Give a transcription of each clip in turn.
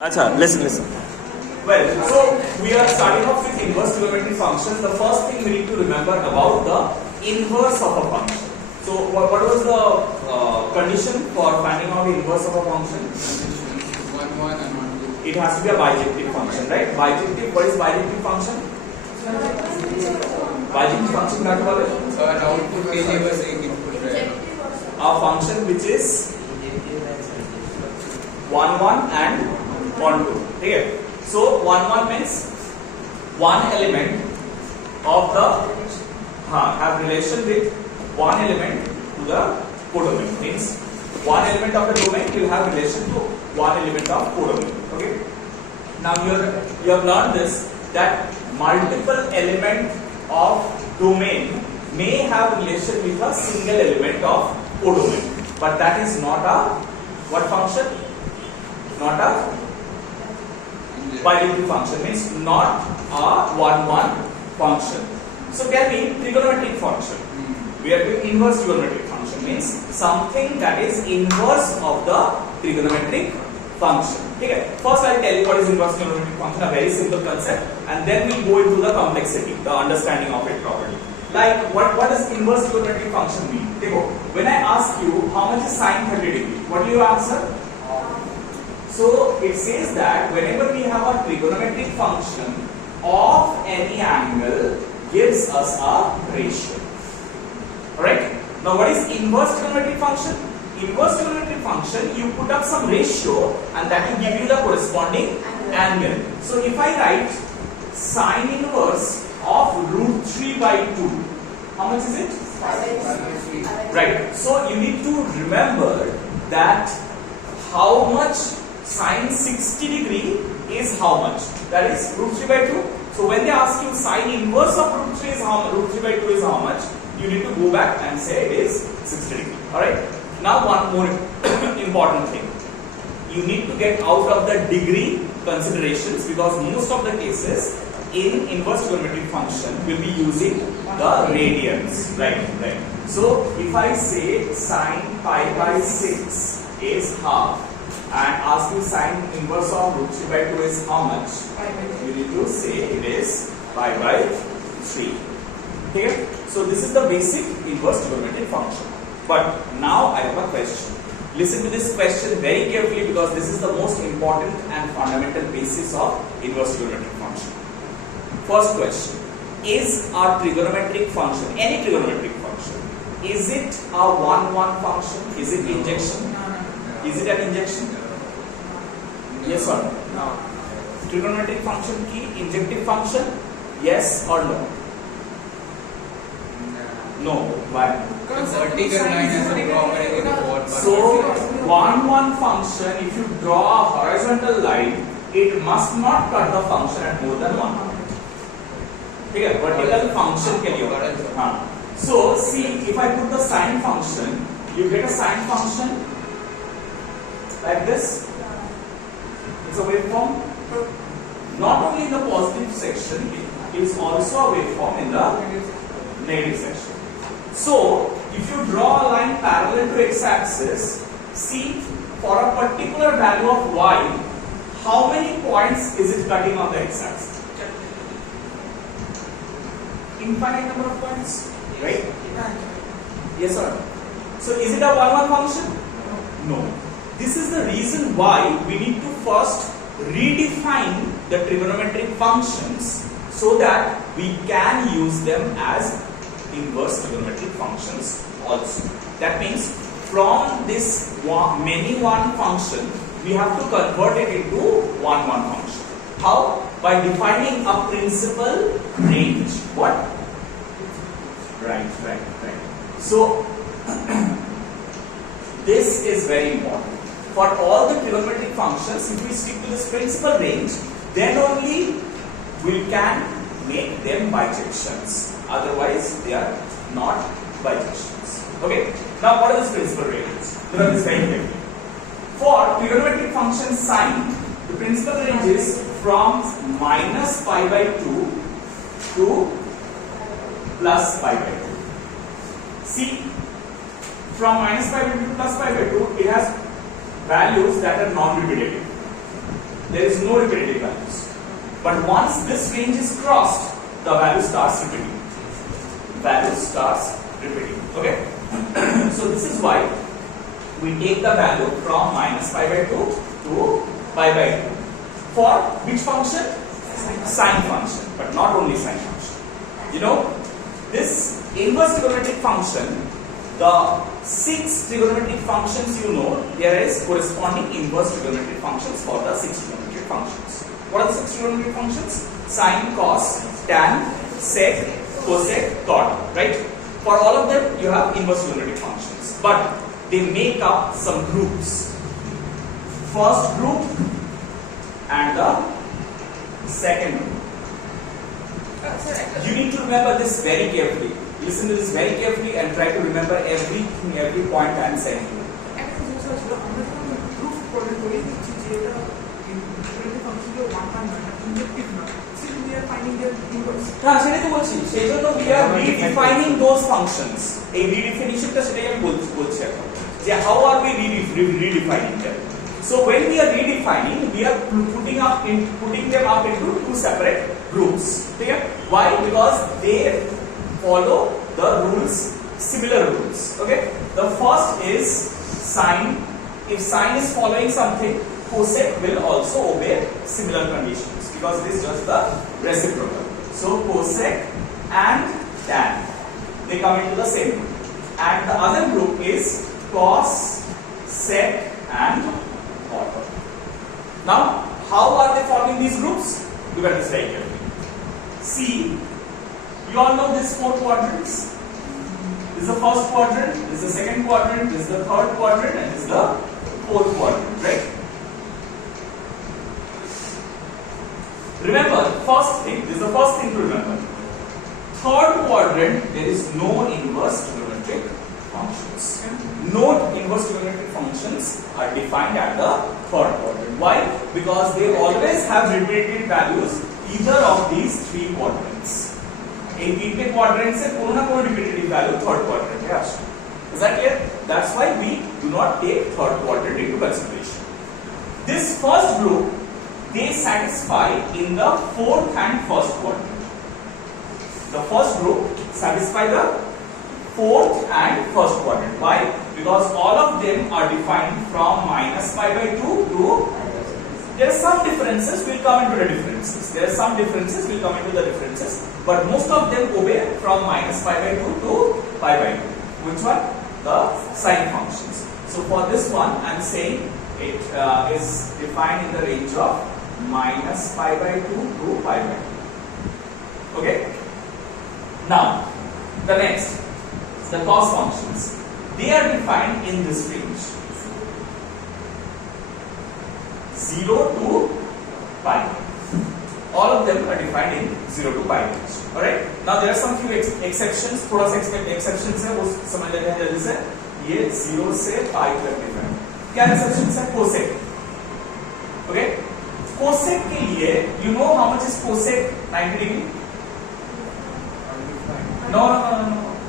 Acha, listen. Well, so we are starting off with inverse trigonometric functions. The first thing we need to remember about the inverse of a function. So, what was the condition for finding out the inverse of a function? 1, 1 and 1, 2. It has to be a bijective function, right? Bijective. What is bijective function? Bijective function क्या बोले? Sir, output के लिए बस एक input रहेगा. A function which is 1, 1 and 1, 2. Okay. So 1, 1 means one element of the have relation with one element to the codomain. Means one element of the domain will have relation to one element of codomain. Okay. Now you have learned this, that multiple element of domain may have relation with a single element of codomain, but that is not a what function? Not a bijective function, means not a 1, 1 function. So tell me, trigonometric function. We are doing inverse trigonometric function, means something that is inverse of the trigonometric function. Okay. First I'll tell you what is inverse trigonometric function, a very simple concept, and then we'll go into the complexity, the understanding of it properly. Like what does inverse trigonometric function mean? When I ask you how much is sine 30 degree, what do you answer? So it says that whenever we have a trigonometric function of any angle gives us a ratio. Alright? Now what is inverse trigonometric function? Inverse trigonometric function, you put up some ratio and that will give you the corresponding angle. So if I write sine inverse of root 3 by 2, how much is it? 5. Right. So you need to remember that how much sine 60 degree is how much? That is root 3 by 2. So when they ask you sine inverse of root 3 is how much, root 3 by 2 is how much, you need to go back and say it is 60 degree. Alright. Now one more important thing. You need to get out of the degree considerations, because most of the cases in inverse trigonometric function will be using the radians. Right. So if I say sine pi by 6 is half, and ask you sine inverse of root 3 by 2 is how much? You need to say it is pi by 3. Okay? So this is the basic inverse trigonometric function. But now I have a question. Listen to this question very carefully, because this is the most important and fundamental basis of inverse trigonometric function. First question. Is a trigonometric function, any trigonometric function, is it a 1, 1 function? Is it injection? Is it an injection? Yes or no? No. Trigonometric function की injective function? Yes or no? No. Why? Because vertical line has to draw in the board. So 1, 1 function, if you draw a horizontal line, it must not cut the function at more than 1 point. Okay, vertical function के लिए होगा. हाँ. So see, if I put the sine function, you get a sine function like this. It's a waveform. Not only in the positive section, it is also a waveform in the negative section. So, if you draw a line parallel to x-axis, see, for a particular value of y, how many points is it cutting on the x-axis? Infinite number of points, right? Yes or no? So, is it a 1, 1 function? No. This is the reason why we need to first redefine the trigonometric functions so that we can use them as inverse trigonometric functions also. That means from this many 1 function, we have to convert it into 1, 1 function. How? By defining a principal range. What? Right. So this is very important. For all the trigonometric functions, if we stick to this principal range, then only we can make them bijections. Otherwise, they are not bijections. Okay. Now, what is this principal range? Look at this very quickly. For trigonometric function sine, the principal range is from minus pi by 2 to plus pi by 2. See, from minus pi by 2 to plus pi by 2, it has values that are non-repetitive. there is no repetitive values. But once this range is crossed, the value starts repeating. Value starts repeating. Okay. So this is why we take the value from minus pi by 2 to pi by 2. For which function? Sine function, but not only sine function. You know, this inverse trigonometric function, the 6 trigonometric functions you know, there is corresponding inverse trigonometric functions for the 6 trigonometric functions. What are the 6 trigonometric functions? Sine, cos, tan, sec, cosec, cot, right? For all of them, you have inverse trigonometric functions, but they make up some groups. First group and the second group. You need to remember this very carefully. Listen to this very carefully and try to remember every point I am saying. সেটাই তো বলছি, সেই জন্য we are redefining those functions. এই redefinitionটা সেটাই আমি বলছি এখন, যে how are we redefining them? So when we are redefining, we are putting them up into two separate groups. Okay? Why? Because they follow the rules, similar rules. Okay? The first is sine. If sine is following something, cosec will also obey similar conditions because it is just the reciprocal. So cosec and tan, they come into the same group. And the other group is cos, sec and cot. Now, how are they forming these groups? Look at this very carefully. See, you all know these 4 quadrants. This is the first quadrant, this is the second quadrant, this is the third quadrant, and this is the fourth quadrant, right? Remember, first thing, this is the first thing to remember. Third quadrant, there is no inverse trigonometric functions. No inverse trigonometric functions are defined at the third quadrant. Why? Because they always have repetitive values either of these 3 quadrants. In तीन quadrants से कोनो ना कोनो repetitive value third quadrant है आशा. Is that clear? That's why we do not take third quadrant into consideration. This first group, they satisfy in the fourth and first quadrant. The first group satisfy the fourth and first quadrant. Why? Because all of them are defined from minus pi by 2 to. There are some differences, we'll come into the differences. There are some differences, we'll come into the differences. But most of them obey from minus pi by 2 to pi by 2. Which one? The sine functions. So for this one, I am saying it is defined in the range of minus pi by 2 to pi by 2. Okay? Now, the next, the cos functions. They are defined in this range. 0 to pi. All of them are defined in 0 to pi range. Alright? Now there are some few exceptions. थोड़ा सा exceptions है, वो समझ लेते हैं जल्दी से. ये 0 से pi तक डिफाइन. क्या exceptions है? Cosec. Okay? Cosec के लिए, you know how much is cosec 90 degree? No.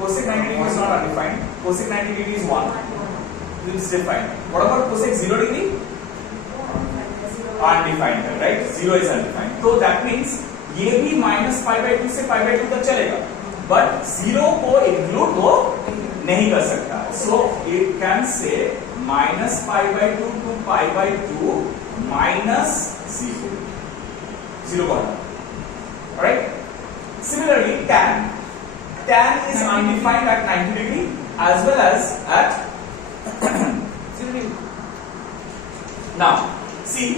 Cosec 90 degree is not undefined. Cosec 90 degree is 1. It is defined. What about cosec 0 degree? Undefined, right? 0 is undefined. So that means ये भी minus pi by 2 से pi by 2 तक चलेगा, but 0 को include वो नहीं कर सकता. So it can say minus pi by 2 to pi by 2 minus 0. 0 को हटा. Alright? Similarly, tan. Tan is undefined at 90 degree as well as at 0 degree. Now, see.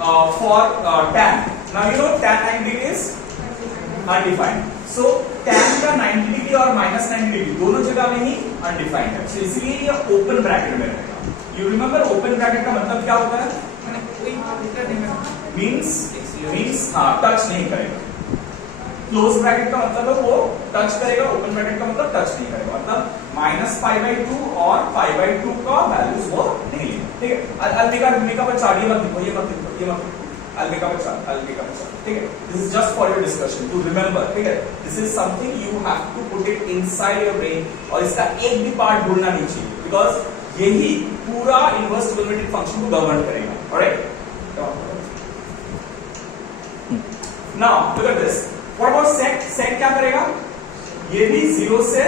For tan. Now you know tan 90 degree is undefined. So tan का 90 degree और minus 90 degree दोनों जगह में ही undefined है. So इसलिए ये open bracket में रहेगा. You remember open bracket का मतलब क्या होता है? Means हाँ touch नहीं करेगा. Close bracket का मतलब है वो touch करेगा. Open bracket का मतलब touch नहीं करेगा. मतलब minus pi by 2 और pi by 2 का values वो नहीं लेगा. ठीक है? I'll make up a chart. ये मत लिखो. I'll make up a chart. ठीक है? This is just for your discussion to remember. ठीक है? This is something you have to put it inside your brain और इसका एक भी part भूलना नहीं चाहिए because यही पूरा inverse trigonometric function को govern करेगा. Alright? Now look at this, what about sec? Sec क्या करेगा? ये भी 0 से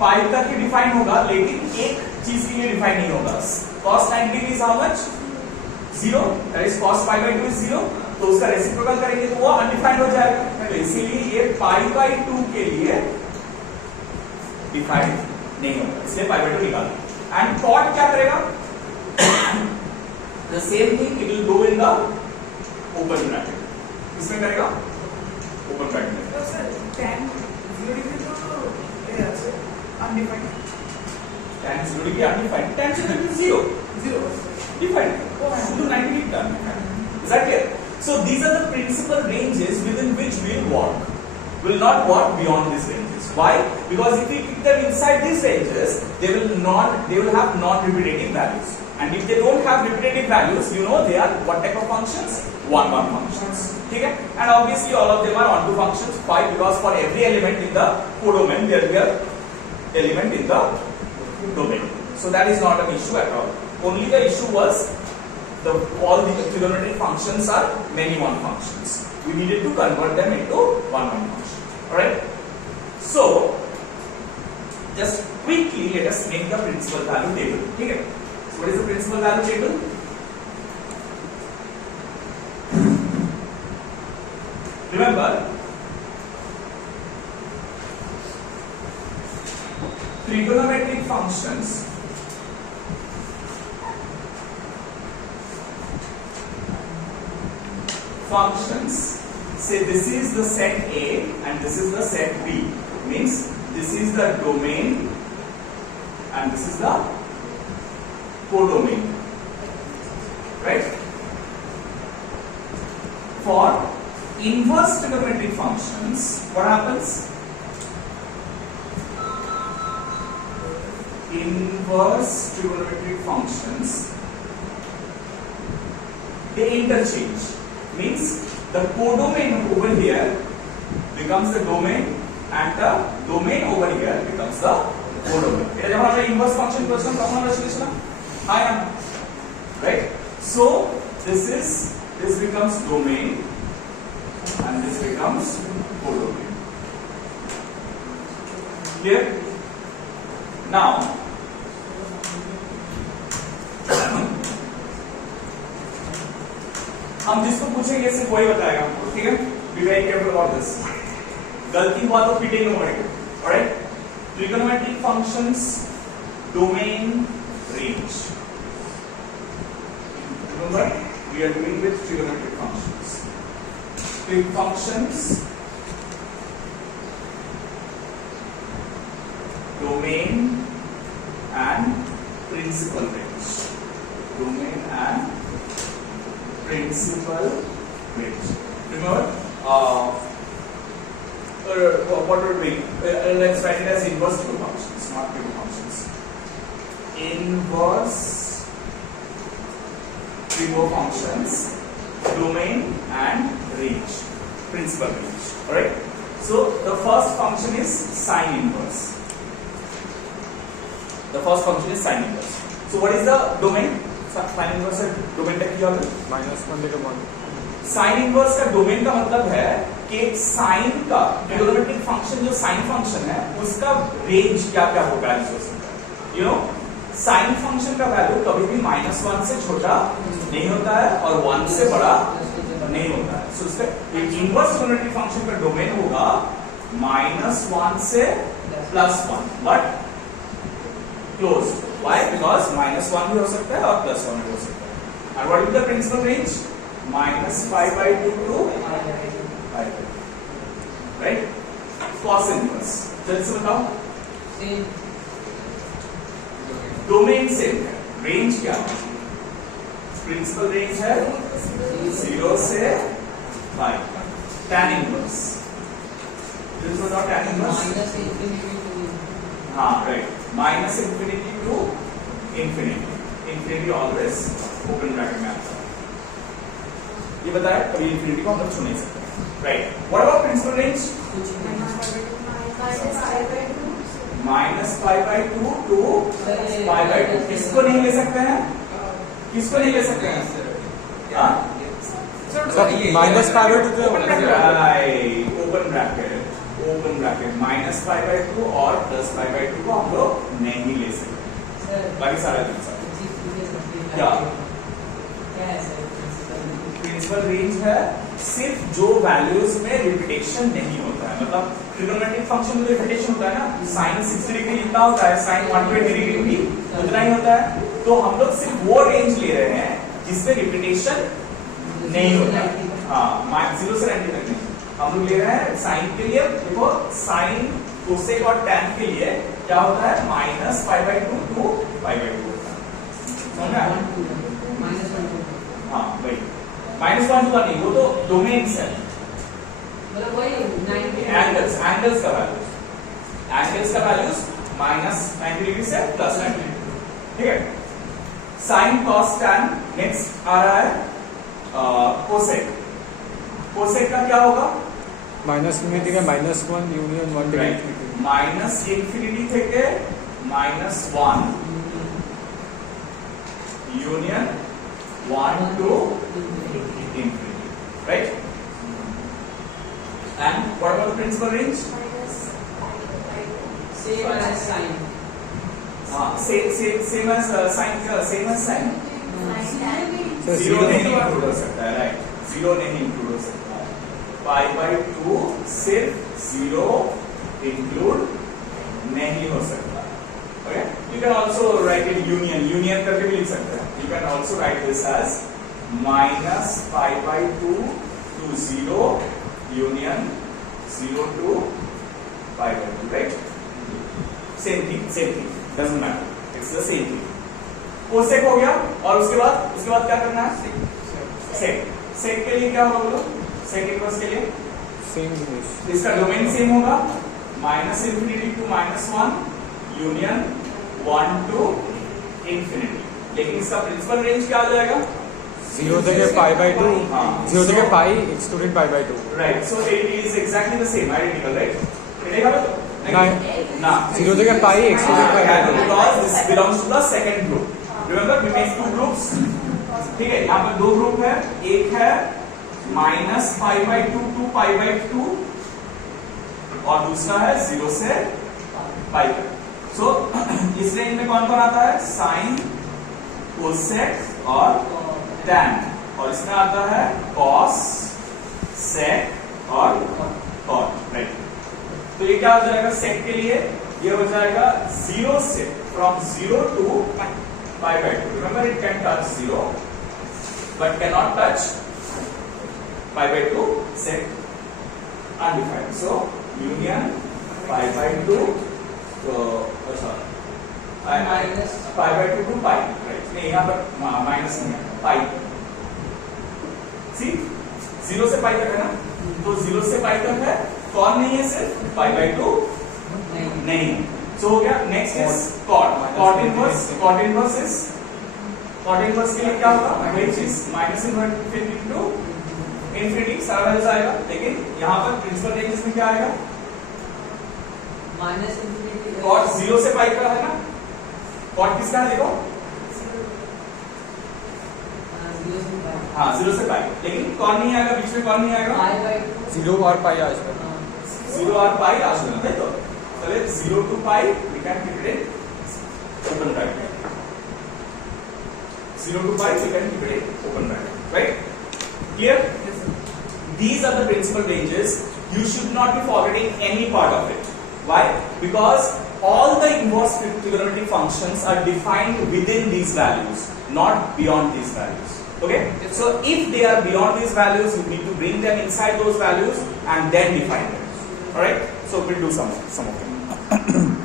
पाई तक ही डिफाइन होगा, लेकिन एक चीज के लिए डिफाइन नहीं होगा. cos 90 degree is how much? 0, that is cos pi by 2 is 0. तो उसका रेसिप्रोकल करेंगे तो वो अनडिफाइंड हो जाएगा. तो इसीलिए ये पाई बाय 2 के लिए डिफाइंड नहीं होगा, इसलिए पाई बाय 2 निकाल. एंड cot क्या करेगा? The same thing, it will go in the open bracket. इसमें करेगा ओपन ब्रैकेट में. तो सर tan 0 डिग्री तो ऐसे undefined. tan 0 degree undefined, tan 0 degree 0 defined. Should 90 degree term. Is that clear? So these are the principal ranges within which we will work. We will not work beyond these ranges. Why? Because if we keep them inside these ranges, they will have non-repetitive values. And if they don't have repetitive values, you know they are what type of functions? One-one functions. Okay? And obviously all of them are onto functions. Why? Because for every element in the codomain, there will be an element in the domain. So that is not an issue at all. Only the issue was all the trigonometric functions are many one functions. We needed to convert them into one-one function. Alright? So, just quickly let us make the principal value table. Okay? So, what is the principal value table? Remember, trigonometric functions say this is the set A and this is the set B, means this is the domain and this is the codomain, right? For inverse trigonometric functions, what happens? Inverse trigonometric functions, they interchange. Means the codomain over here becomes the domain and the domain over here becomes the codomain. এটা যখন আমরা inverse function করছিলাম তখন আমরা শিখেছিলাম, right? So this becomes domain and this becomes codomain. Clear? Now हम जिसको पूछेंगे सिर्फ वही बताएगा हमको, ठीक है? Be very careful about this. गलती हुआ तो पिटेंगे पड़ेगा. Alright? Trigonometric functions, domain, range. Remember, we are doing with trigonometric functions. Trig functions, domain, and principal range. Domain and principal range. Remember, what we're doing? Let's write it as inverse trigo functions, not trigo functions. Inverse trigo functions, domain and range, principal range. Alright? So the first function is sine inverse. The first function is sine inverse. So what is the domain? Sine inverse का domain का क्या होगा? -1 से 1. Sine inverse का domain का मतलब है कि साइन का ट्रिगोनोमेट्रिक फंक्शन जो साइन फंक्शन है उसका रेंज क्या क्या हो वैल्यूज हो सकता है. यू नो, साइन फंक्शन का वैल्यू कभी भी -1 से छोटा नहीं होता है और 1 से बड़ा नहीं होता है. सो इसका इनवर्स ट्रिगोनोमेट्रिक फंक्शन का डोमेन होगा -1 से +1 बट क्लोज. Why? Because -1 भी हो सकता है और +1 भी हो सकता है. And what is the principal range? -π/2 to π/2. Right? Cos inverse. जल्दी से बताओ. डोमेन सेम है, रेंज क्या है? प्रिंसिपल रेंज है 0 से π. tan inverse. जल्दी से बताओ tan inverse. हाँ, right. -infinity to infinity. Infinity always open bracket में आता है. ये बताया कभी infinity को हम लोग छू नहीं सकते. Right. What about principal range? -π/2 to π/2. किसको नहीं ले सकते हैं? किसको नहीं ले सकते हैं? हाँ? minus 5/2 open bracket, right, open bracket minus 5/2 और plus 5/2 को हम लोग नहीं ले सकते, बाकी सारा क्या प्रिंसिपल रेंज है सिर्फ जो वैल्यूज में रिपीटेशन नहीं होता है, मतलब ट्रिगोनोमेट्रिक फंक्शन में रिपीटेशन होता है ना, साइन 60 डिग्री जितना होता है साइन 120 डिग्री भी उतना ही होता है, तो हम लोग सिर्फ वो रेंज ले रहे हैं जिसमें रिपीटेशन नहीं होता। हाँ, 0 से 90 तक नहीं, हम लोग ले रहे हैं साइन के लिए, देखो साइन कोसेक और टैन के लिए क्या होता है माइनस 5/2 टू 5/2 होता है, समझ में आया? हाँ वही -1 का नहीं, वो तो डोमेन्स है, मतलब वही एंगल्स का वैल्यूज माइनस 90 डिग्री से प्लस 90 डिग्री, ठीक है। साइन कॉस टैन, नेक्स्ट आ रहा है कोसेक का क्या होगा माइनस इनफिनिटी का -1 यूनियन 1 डिग्री, माइनस इनफिनिटी থেকে -1 union 1 to infinity, right? And what about the principal range? same as sin. Same as sin. So Zero नहीं इंक्लूड हो सकता है, right? Zero नहीं इंक्लूड हो सकता है। pi/2 सिर्फ 0 इंक्लूड नहीं हो सकता, okay? You can also write it union करके भी लिख सकते हैं। You can also write this as minus pi/2 to 0 union 0 to pi/2, right? Same thing, doesn't matter, it's the same thing. Cosec हो गया, और उसके बाद क्या करना है? सेक के लिए क्या होगा बोलो, सेक इनवर्स के लिए सेम, इसका डोमेन सेम होगा, minus infinity to -1 union 1 to infinity, लेकिन इसका प्रिंसिपल रेंज क्या आ जाएगा? 0 থেকে pi/2, हाँ। 0 থেকে pi excluding pi/2, Right, so it is exactly the same, identical, right? मिलेगा ना? 0 থেকে pi excluding pi/2, because this belongs to the second group. Remember we make two groups, ठीक है? यहाँ पर दो ग्रुप है, एक है minus pi/2 to pi/2 और दूसरा है 0 से pi तक। So इस रेंज में कौन आता है? साइन, कोसेक और टैन, और इसमें आता है कॉस, सेक और कॉट, राइट? तो ये क्या हो जाएगा सेक के लिए? ये हो जाएगा 0 से, from 0 to pi/2. Remember it can touch 0 but cannot touch pi/2 sec undefined. So union pi/2 sorry pi/2 to pi, right? नहीं यहाँ पर माइनस नहीं है, पाई, सी 0 से पाई तक है ना, तो 0 से पाई तक है, कौन नहीं है सिर्फ pi/2 नहीं, सो हो गया। नेक्स्ट इज कॉट इनवर्स के लिए क्या होगा? वही चीज माइनस इनफिनिटी टू इनफिनिटी सारा वैल्यूज आएगा, लेकिन यहाँ पर प्रिंसिपल रेंज में क्या आएगा? माइनस इनफिनिटी कॉट 0 से पाई का है ना, कॉट किसका है देखो? हाँ 0 से पाई, लेकिन कौन नहीं आएगा बीच में, कौन नहीं आएगा? 0 और pi आ जाएगा, 0 और पाई आ जाएगा, तो चलिए 0 to pi we can keep it in open bracket, 0 to pi we can keep it in open bracket, right? Clear? These are the principal ranges. You should not be forgetting any part of it. Why? Because all the inverse trigonometric functions are defined within these values, not beyond these values. Okay? So if they are beyond these values, you need to bring them inside those values and then define them. Alright? So we'll do some of them.